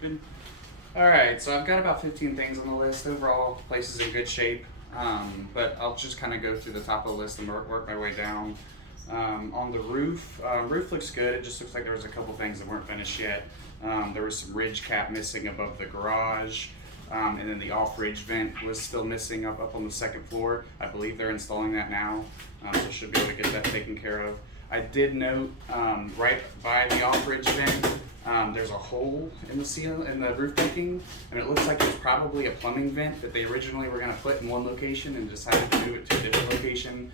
Good. All right, so I've got about 15 things on the list. Overall, the place is in good shape, but I'll just kind of go through the top of the list and work my way down. On the roof, roof looks good. It just looks like there was a couple things that weren't finished yet. There was some ridge cap missing above the garage, and then the off-ridge vent was still missing up on the second floor. I believe they're installing that now, so should be able to get that taken care of. I did note right by the off-ridge vent, there's a hole in the roof decking, and it looks like there's probably a plumbing vent that they originally were going to put in one location and decided to move it to a different location.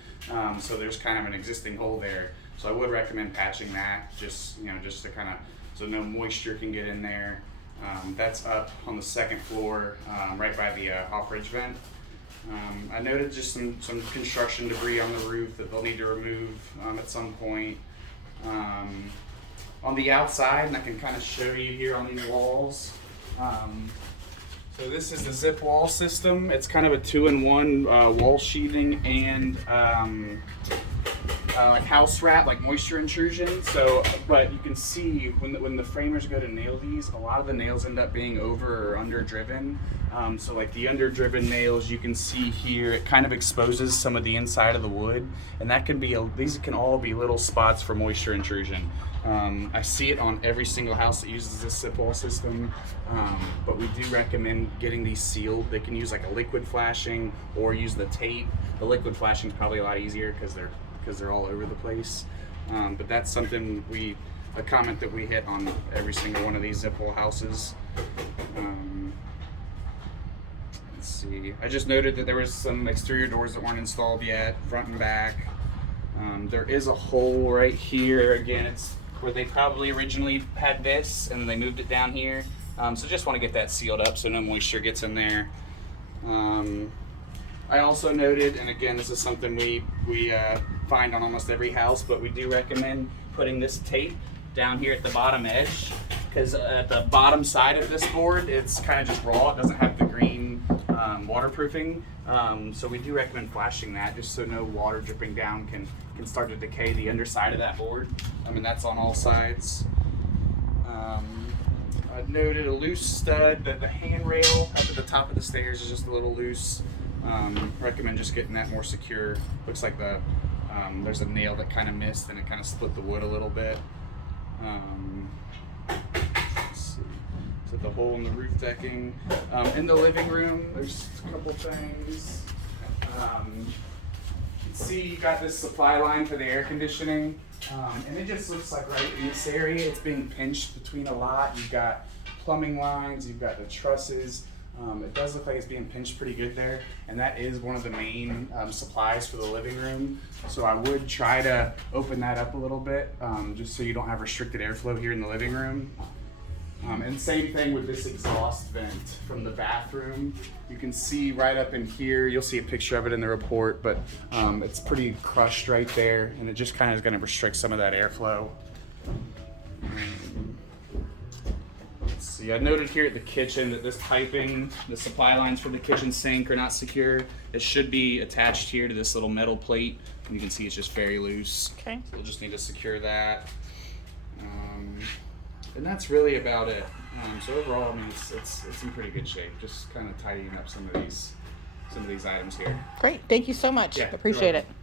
So there's kind of an existing hole there. So I would recommend patching that, just to kind of so no moisture can get in there. That's up on the second floor, right by the off-ridge vent. I noted just some construction debris on the roof that they'll need to remove at some point. On the outside, and I can kind of show you here on these walls. So this is the zip wall system. It's kind of a 2-in-1 wall sheathing and like house wrap, like moisture intrusion. So, but you can see when the framers go to nail these, a lot of the nails end up being over or under driven. So like the under driven nails, you can see here, it kind of exposes some of the inside of the wood, and that can be these can all be little spots for moisture intrusion. I see it on every single house that uses this zip wall system, but we do recommend getting these sealed. They can use like a liquid flashing or use the tape. The liquid flashing is probably a lot easier because they're all over the place. But that's something a comment that we hit on every single one of these zip wall houses. Let's see. I just noted that there was some exterior doors that weren't installed yet, front and back. There is a hole right here. Again, it's where they probably originally had this and then they moved it down here. So just want to get that sealed up so no moisture gets in there. I also noted, and again, this is something we find on almost every house, but we do recommend putting this tape down here at the bottom edge, because at the bottom side of this board, it's kind of just raw. It doesn't have the green waterproofing. So we do recommend flashing that just so no water dripping down can start to decay the underside of that board. I mean, that's on all sides. I noted a loose stud, that the handrail up at the top of the stairs is just a little loose. Recommend just getting that more secure. Looks like there's a nail that kind of missed and it kind of split the wood a little bit. Let's see. So the hole in the roof decking. In the living room, there's a couple things. You can see you got this supply line for the air conditioning, and it just looks like right in this area it's being pinched between a lot. You've got plumbing lines, you've got the trusses. It does look like it's being pinched pretty good there, and that is one of the main supplies for the living room. So I would try to open that up a little bit, just so you don't have restricted airflow here in the living room. And same thing with this exhaust vent from the bathroom. You can see right up in here, you'll see a picture of it in the report, but it's pretty crushed right there, and it just kind of is going to restrict some of that airflow. Let's see, I noted here at the kitchen that this piping, the supply lines for the kitchen sink are not secure. It should be attached here to this little metal plate. And you can see it's just very loose. Okay. So we'll just need to secure that. And that's really about it. So overall, I mean, it's in pretty good shape. Just kind of tidying up some of these items here. Great. Thank you so much. Yeah, Appreciate you're it. welcome.